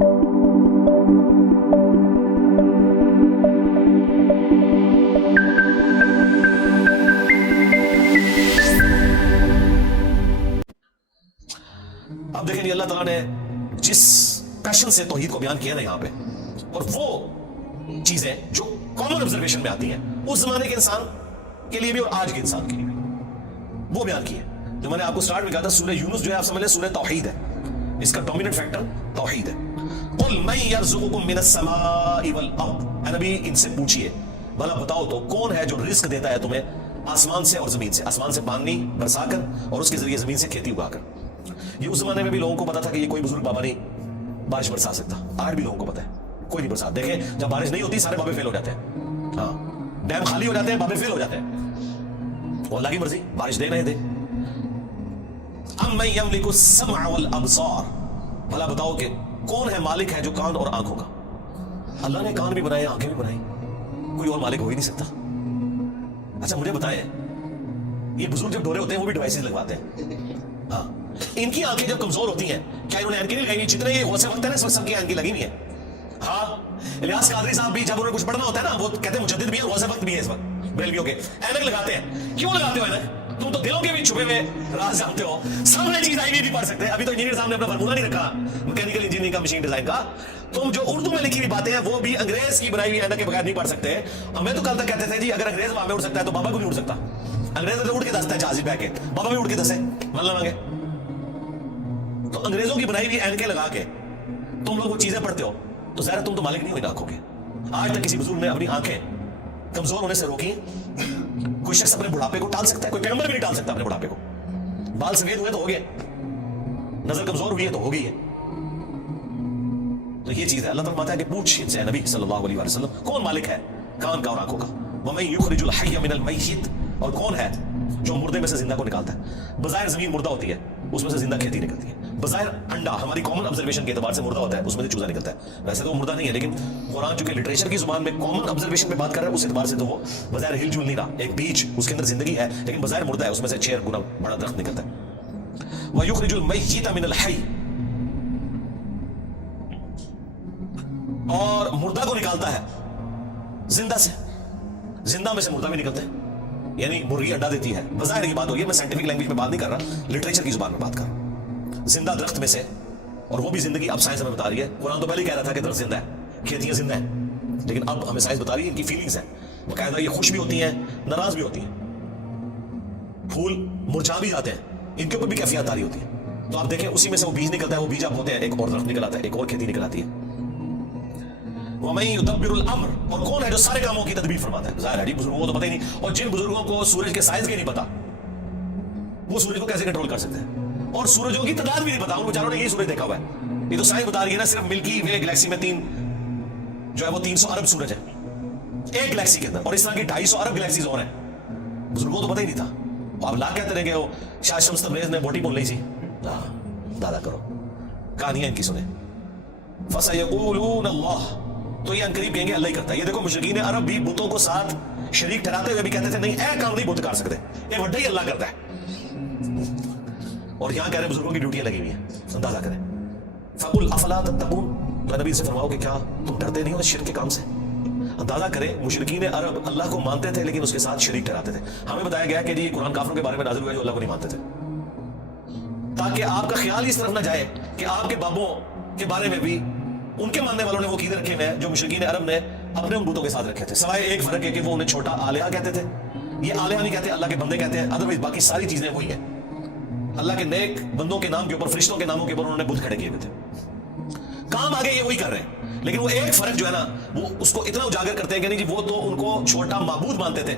अब देखें अल्लाह ताला ने जिस पैशन से तौहीद को बयान किया ना यहाँ पे, और वो चीजें जो कॉमन ऑब्जर्वेशन में आती हैं उस जमाने के इंसान के लिए भी और आज के इंसान के लिए भी, वो बयान की है। जो मैंने आपको स्टार्ट में कहा था, सूरह यूनुस जो है आप समझ लें सूरह तौहीद है, इसका डोमिनेंट फैक्टर तौहीद है। कुल मन यर्ज़ुकुकुम मिनस समाई वल अर्द, ए नबी इनसे पूछिए भला बताओ तो कौन है जो रिस्क देता है तुम्हें आसमान से और जमीन से, आसमान से पानी बरसाकर और उसके जरिए जमीन से खेती उगाकर। ये उस जमाने में भी लोगों को पता था कि ये कोई बुजुर्ग बाबा नहीं बारिश बरसा सकता, आज भी लोगों को पता है कोई नहीं बरसात। देखें जब बारिश नहीं होती सारे बाबे फेल हो जाते हैं, हाँ डैम खाली हो जाते हैं, बाबे फेल हो जाते हैं, वो अल्लाह की मर्जी बारिश दे नहीं दे। अम्मन यमलिकु सम्अ वल अबसार, भला बताओ कि कौन है मालिक है जो कान और आंखों का। अल्लाह ने कान भी बनाए आंखें भी बनाई, कोई और मालिक हो ही नहीं सकता। अच्छा मुझे बताएं, ये बुजुर्ग जब डोरे होते हैं वो भी डिवाइसेस लगवाते हैं, हाँ इनकी आंखें जब कमजोर होती हैं, क्या इन्होंने एनकी नहीं लगाई? जितने ये गौसे वक्त है ना इस वक्त सबकी एनकी लगी हुई है। हाँ इलियास कादरी साहब भी जब उन्हें कुछ पढ़ना होता है ना, वो कहते हैं मुजद्दिद भी है, गौसे वक्त भी है इस वक्त, बेलवियों के ऐनक लगाते हैं। क्यों लगाते हो ऐनक? तुम तो दिलों के भी छुपे हुए राज जानते हो, सामने चीज आई नहीं पढ़ सकते। अभी तो इंजीनियर साहब ने अपना फार्मूला नहीं रखा मैकेनिकल इंजीनियरिंग का, मशीन डिजाइन का। तुम जो उर्दू में लिखी हुई बातें हैं वो भी अंग्रेज की बनाई हुई ऐनक के बगैर नहीं पढ़ सकते। हमें तो कल तक कहते थे जी अगर अंग्रेज वहां में उड़ सकता है तो बाबा को नहीं उड़ सकता। अंग्रेज तो उड़ के दसता है जहाज बह के, बाबा भी उड़ के दसे मान लगे। तो अंग्रेजों की बनाई हुई ऐनकें लगा के तुम लोग वो चीजें पढ़ते हो तो जरा तुम तो मालिक नहीं हुई आंखों के। आज तक किसी बुजुर्ग ने अपनी आंखें कमजोर होने से रोकी? कोई शख्स अपने बुढ़ापे को टाल सकता है? कोई पैगंबर भी नहीं टाल सकता अपने बुढ़ापे को। बाल सफेद हुए तो हो गए, नजर कमजोर हुई है तो हो गई है। तो ये चीज है, अल्लाह ताला कहता है कि पूछ इनसे नबी सल्लल्लाहु अलैहि वसल्लम कौन मालिक है कान का और आंखों का। वमन युखरिजुल हय्य मिनल मय्यित, और कौन है जो मुर्दे में से जिंदा को निकालता है। बजायर जमीन मुर्दा होती है, उसमें से जिंदा खेती निकलती है। बजायर अंडा हमारी कॉमन ऑब्जर्वेशन के एतबार से मुर्दा होता है, उसमें से चूजा निकलता है। वैसे तो वो मुर्दा नहीं है, लेकिन कुरान चूंकि लिटरेचर की जुबान में कॉमन ऑब्जर्वेशन में बात कर रहा है, उस एतबार से तो वो बजायर हिल जुल नहीं रहा। एक बीज उसके अंदर जिंदगी है, लेकिन बजायर मुर्दा है, उसमें से 6 गुना बड़ा दरख्त निकलता है। व युखरिजुल मय्यित मिनल हय्य, और मुर्दा को निकालता है जिंदा से, जिंदा में से मुर्दा भी निकलता है। यानी मुर्गी अंडा देती है, बजायर की बात हो रही है, मैं साइंटिफिक लैंग्वेज में बात नहीं कर रहा, लिटरेचर की जुबान में बात कर रहा हूं। जिंदा दरख्त में से, और वो भी जिंदगी अब साइंस हमें बता रही है। कुरान तो पहले कह रहा था कि दरख्त जिंदा है, खेतियां जिंदा है, लेकिन अब हमें साइंस बता रही है इनकी फीलिंग्स है। बाकायदा ये खुश भी होती हैं, नाराज भी होती हैं, फूल मुरझा भी जाते हैं, इनके ऊपर भी कैफियत आ रही होती है। तो आप देखें उसी में से वो बीज निकलता है, वो बीज आप होते हैं, एक और दरख्त निकल आता है, एक और खेती निकल आती है। वमन युदब्बिरुल अम्र, और कौन है जो सारे कामों की तदबीर फरमाता है। जाहिर है बुजुर्गों को तो पता ही नहीं, और जिन बुजुर्गों को सूरज के साइंस के नहीं पता, वो सूरज को कैसे कंट्रोल कर सकते हैं, और सूरजों की तादाद भी नहीं पता। उन बेचारों ने यही सूरज देखा हुआ है। ये तो साइंस बता रही है ना, सिर्फ मिल्की वे गैलेक्सी में 3 जो है वो 300 अरब सूरज है एक गैलेक्सी के अंदर, और इस तरह की 250 अरब गैलेक्सीज और हैं। बुजुर्गों को तो पता ही नहीं था। आप लाख कहते रहे कि वो शायद शम्स तबरेज ने बोटी बोल ली थी, दादा करो कहानियां इनकी सुने। फसयक़ूलून अल्लाह, तो ये अनकरीब कहेंगे अल्लाह ही करता है। ये देखो मुशरिकीन अरब भी बुतों को साथ शरीक ठहराते हुए भी कहते थे नहीं ऐ काम नहीं बुत कर सकते, ये वड्डा ही अल्लाह करता है। और यहां कह रहे बुजुर्गों की ड्यूटियां लगी हुई हैं, अंदाजा करें। फकुल अफला तत्तकून, तो नबी से फरमाओ कि क्या तुम डरते नहीं हो शिर्क के काम से। अंदाजा करें मुशरिकीन अरब अल्लाह को मानते थे लेकिन उसके साथ शरीक ठहराते थे। हमें बताया गया कि ये कुरान काफिरों के बारे में नाज़िल हुआ जो अल्लाह को नहीं मानते थे, ताकि आपका ख्याल इस तरफ ना जाए कि आपके बाबों के बारे में भी उनके मानने वालों ने वो कीदे रखे हैं जो मुशरिकीन अरब ने अपने उन बुतों के साथ रखे थे। सिवाय एक फर्क है कि वो उन्हें छोटा आलिहा कहते थे, ये आलिहा नहीं कहते, अल्लाह के बंदे कहते हैं। अदरवाइज बाकी सारी चीजें वही है। अल्लाह के नेक बंदों के नाम के ऊपर, फरिश्तों के नामों के ऊपर उन्होंने बुत खड़े किए हुए थे। काम आगे ये वही कर रहे हैं, लेकिन वो एक फर्क जो है ना वो उसको इतना उजागर करते हैं कि नहीं जी वो तो उनको छोटा माबूद मानते थे,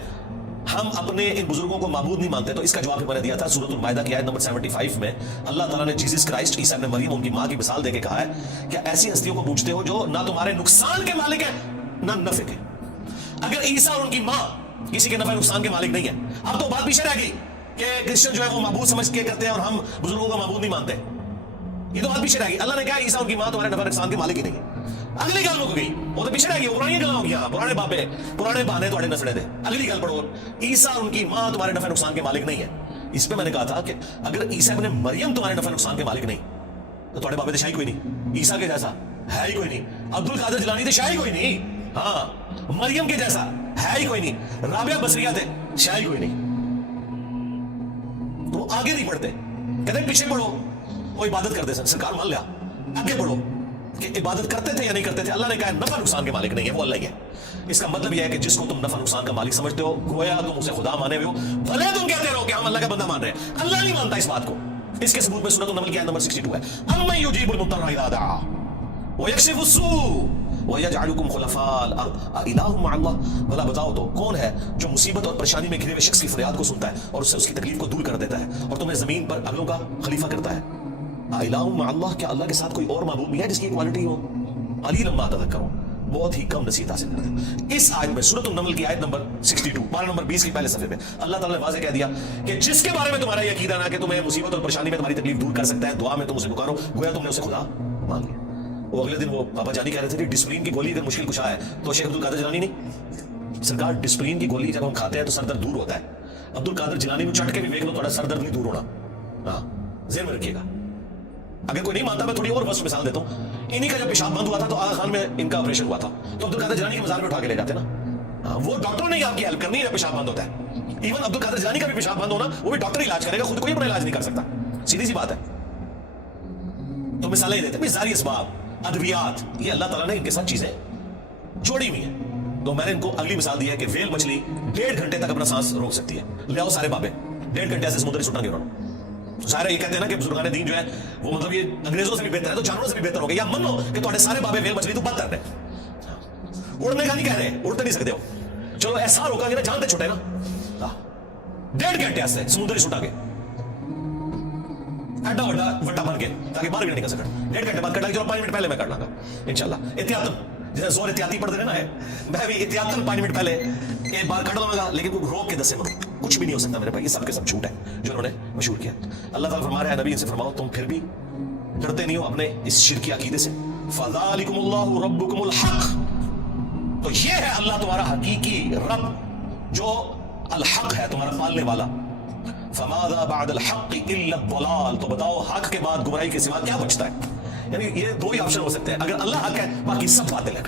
हम अपने इन बुजुर्गों को माबूद नहीं मानते। तो इसका जवाब मैंने दिया था सूरह मायदा की आयत नंबर 75 में। अल्लाह ताला ने जीसस क्राइस्ट ईसा इब्न मरियम उनकी मां की मिसाल देके कहा है कि ऐसी हस्तियों को पूछते हो जो ना तुम्हारे नुकसान के मालिक है ना नफे के। अगर ईसा और उनकी मां किसी के नफे नुकसान के मालिक नहीं है, अब तो बात पीछे रह गई कि क्रिश्चियन जो है वो माबूद समझ के करते हैं और हम बुजुर्गों को माबूद नहीं मानते। ये तो बात पीछे रह गई। अल्लाह ने कहा ईसा उनकी मां तुम्हारे नफे नुकसान के मालिक ही नहीं है। अगली गल मुक गई, वो तो पीछे रह गई, पुरानी गल हो गया, पुराने बाबे पुराने बहाने तुम्हारे नसड़े थे। अगली गल पढ़ो, ईसा उनकी मां तुम्हारे नफे नुकसान के मालिक नहीं है। इस पे मैंने कहा था कि अगर ईसा इब्न मरियम तुम्हारे नफे नुकसान के मालिक नहीं तो तुम्हारे बाबे तो शाही कोई नहीं। ईसा के जैसा ہے ہی کوئی نہیں. عبد القادر جیلانی تھے, شاہ ہی کوئی نہیں. ہاں, مریم کے جیسا ہے ہی کوئی نہیں. رابعہ بصریہ تھے, شاہ ہی کوئی نہیں. تو آگے نہیں پڑھتے, کہتے ہیں پیچھے پڑھو, وہ عبادت کرتے تھے, سرکار مان لیا. آگے پڑھو کہ عبادت کرتے تھے یا نہیں کرتے تھے. اللہ نے کہا نفع نقصان کے مالک نہیں ہے, وہ اللہ ہی ہے. اس کا مطلب یہ ہے کہ جس کو تم نفع نقصان کا مالک سمجھتے ہو, گویا تم اسے خدا مانے ہوئے ہو, بھلے تم کہتے رہو کہ ہم اللہ کا بندہ مان رہے ہیں, اللہ نہیں مانتا اس بات کو. اس کے ثبوت میں سورۃ النمل کی آیت نمبر 62 ہے, اَمَّن يُجِيبُ الْمُضْطَرَّ إِذَا دَعَاهُ وَيَكْشِفُ السُّوءَ وَيَجْعَلُكُمْ خُلَفَاءَ الْأَرْضِ أَإِلَٰهٌ مَّعَ اللَّهِ. بھلا بتاؤ تو کون ہے جو مصیبت اور پریشانی میں گھرے ہوئے شخص کی فریاد کو سنتا ہے اور اس سے اس کی تکلیف کو دور کر دیتا ہے اور تمہیں زمین پر اگلوں کا خلیفہ کرتا ہے. أَإِلَٰهٌ مَّعَ اللَّهِ, کیا اللہ کے ساتھ کوئی اور معبود بھی ہے جس کی کوالٹی ہو؟ قَلِيلًا مَّا تَذَكَّرُونَ, بہت ہی کم نصیحت حاصل کرتے ہیں. اس آیت میں سورۃ النمل کی آیت نمبر 62 پارہ نمبر 20 کی پہلے صفحے میں اللہ تعالیٰ نے واضح کہہ دیا کہ جس کے بارے میں تمہارا یہ عقیدہ نہ کہ تمہیں مصیبت اور پریشانی میں تمہاری تکلیف دور کر سکتا ہے, دعا میں تم اسے پکارو, گویا تم نے اسے خدا مان لیا. وہ اگلے دن وہ بابا جانی کہہ رہے تھے کہ ڈسپلین کی گولی اگر مشکل کشا ہے تو شیخ عبد القادر جیلانی نہیں. سرکار ڈسپلین کی گولی جب ہم کھاتے ہیں تو سر درد دور ہوتا ہے. عبد القادر جیلانی کو چٹ کے بھی دیکھ لو, تھوڑا سر درد نہیں دور ہونا. ہاں, ذہن میں رکھیے گا. اگر کوئی نہیں مانتا, میں تھوڑی اور بس مثال دیتا ہوں. انہی کا جب پیشاب بند ہوا تھا تو آغا خان میں ان کا آپریشن ہوا تھا, تو عبد القادر جیلانی کے مزار میں اٹھا کے لے جاتے نا. وہ ڈاکٹر نے آپ کی ہیلپ کرنی ہے جب پیشاب بند ہوتا ہے. ایون عبد القادر جیلانی کا بھی پیشاب بند ہونا, وہ بھی ڈاکٹر علاج کرے گا, خود کوئی اپنا علاج نہیں کر سکتا. سیدھی سی بات ہے. تو مثالیں ہی دیتے ہیں, ظاہری اسباب, ادویات, یہ اللہ تعالیٰ نے ان کے ساتھ چیزیں جوڑی ہوئی ہیں. تو میں نے ان کو اگلی مثال دی ہے کہ ویل مچھلی 1.5 گھنٹے تک اپنا سانس روک سکتی ہے. لے آؤ سارے بابے, 1.5 گھنٹے سے سمندر سٹیں گے انہوں نے. ظاہر یہ کہتے ہیں نا کہ بزرگان دین جو ہے وہ مطلب یہ انگریزوں سے بھی بہتر ہے, تو جانوروں سے بھی بہتر ہو گیا. یا من لو کہ تمہارے سارے بابے ویل مچھلی تو بند کر رہے ہیں. اڑنے کا نہیں کہہ رہے, اڑتے نہیں سکتے ہو, چلو ایسا روکا گے نا, جانتے چھوٹے نا. 1.5 گھنٹے سے سمندر سٹا گے ایڈا وڈا وٹا بن کے, تاکہ باہر بھی نہیں نکل سکے. 1.5 گھنٹے بعد کٹ لیں گے, چلو 5 منٹ پہلے میں کٹ لاں گا انشاءاللہ. احتیاطاً, جیسے زور احتیاطی پڑھتے ہیں نا ہے, میں بھی احتیاطاً 5 منٹ پہلے ایک بار کٹ لوں گا, لیکن کوئی روک کے دسے مرو. کچھ بھی نہیں ہو سکتا میرے بھائی, یہ سب کے سب جھوٹ ہے جو انہوں نے مشہور کیا. اللہ تعالیٰ فرما رہا ہے نبی ان سے فرماؤ تم پھر بھی ڈرتے نہیں ہو اپنے اس شرکی عقیدے سے. فَذَلِكُمُ اللَّهُ رَبُّكُمُ الْحَقُّ, تو یہ ہے اللہ تمہارا حقیقی رب جو الحق ہے, تمہارا پالنے والا. فَمَاذَا بَعْدَ الْحَقِّ إِلَّا الضَّلَالُ, تو بتاؤ حق کے بعد گمراہی کے سوا کیا بچتا ہے. یعنی یہ دو ہی آپشن ہو سکتے ہیں, اگر اللہ حق ہے باقی سب باطل ہے.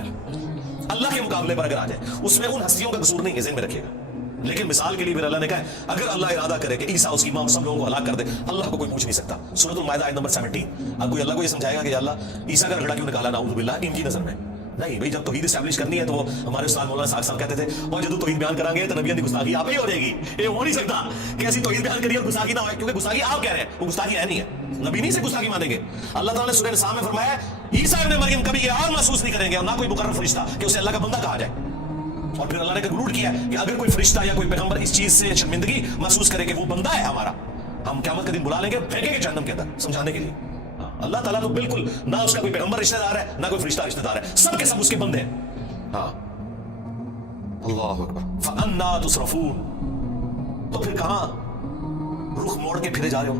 اللہ کے مقابلے پر اگر آ جائے, اس میں ان ہستیوں کا قصور نہیں ہے, ذہن میں رکھیے گا. لیکن مثال کے لیے پھر اللہ نے کہا ہے اگر اللہ ارادہ کرے کہ عیسیٰ اس کی ماں اور سب لوگوں کو ہلاک کر دے, اللہ کو کوئی پوچھ نہیں سکتا. سورۃ المائدہ آیت نمبر 17. اب کوئی اللہ کو یہ سمجھائے گا کہ اللہ عیسیٰ کا رگڑا کیوں نکالا, نعوذ باللہ, ان کی نظر میں نہیں. بھائی جب توحید اسٹیبلش کرنی ہے تو ہمارے استاد مولانا ساق صاحب کہتے تھے, اور جب توحید بیان کریں گے تو نبیوں کی گستاخی آپ ہی ہو جائے گی. یہ ہو نہیں سکتا کہ ایسی توحید بیان کریے اور گستاخی نہ ہو, کیونکہ گستاخی آپ کہہ رہے ہیں, وہ گستاخی ہے نہیں ہے, نبی نہیں سے گستاخی مانیں گے. اللہ تعالیٰ نے سورہ نساء میں فرمایا عیسیٰ ابن مریم کبھی یہ اور محسوس نہیں کریں گے, اور نہ کوئی مقرر فرشتہ کہ اسے اللہ کا بندہ کہا جائے. اور پھر اللہ نے کنکلوڈ کیا کہ اگر کوئی فرشتہ یا کوئی پیغمبر اس چیز سے شرمندگی محسوس کرے کہ وہ بندہ ہے ہمارا, ہم قیامت کے دن بلا لیں گے, پھینکیں گے جہنم کے اندر سمجھانے کے لیے. اللہ تعالیٰ تو بالکل نہ اس کا کوئی پیغمبر رشتہ دار ہے, نہ کوئی فرشتہ رشتہ دار ہے, سب کے سب اس کے بندے ہیں. ہاں, اللہ اکبر. فَأَنَّىٰ تُصْرَفُونَ, تو پھر کہاں رخ موڑ کے پھرے جا رہے ہو.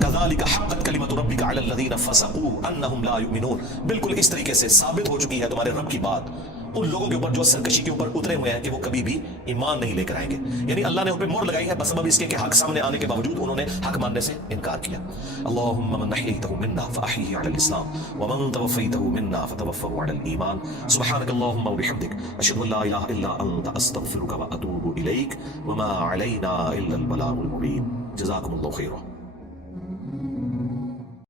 كَذَلِكَ حَقَّتْ كَلِمَةُ رَبِّكَ عَلَى الَّذِينَ فَسَقُوا أَنَّهُمْ لَا يُؤْمِنُونَ, بالکل اس طریقے سے ثابت ہو چکی ہے تمہارے رب کی بات ان لوگوں کے اوپر جو سرکشی کے اوپر اترے ہوئے ہیں کہ وہ کبھی بھی ایمان نہیں لے کر آئیں گے. یعنی اللہ نے ان پہ مہر لگائی ہے بسبب اس کے کہ حق سامنے آنے کے باوجود انہوں نے حق ماننے سے انکار کیا. اللهم من احييته منا فاحيه على الاسلام ومن توفيته منا فتوفه على الايمان. سبحانك اللهم وبحمدك اشهد ان لا اله الا انت استغفرك واتوب اليك وما علينا الا البلاغ المبين. جزاكم الله خيرا.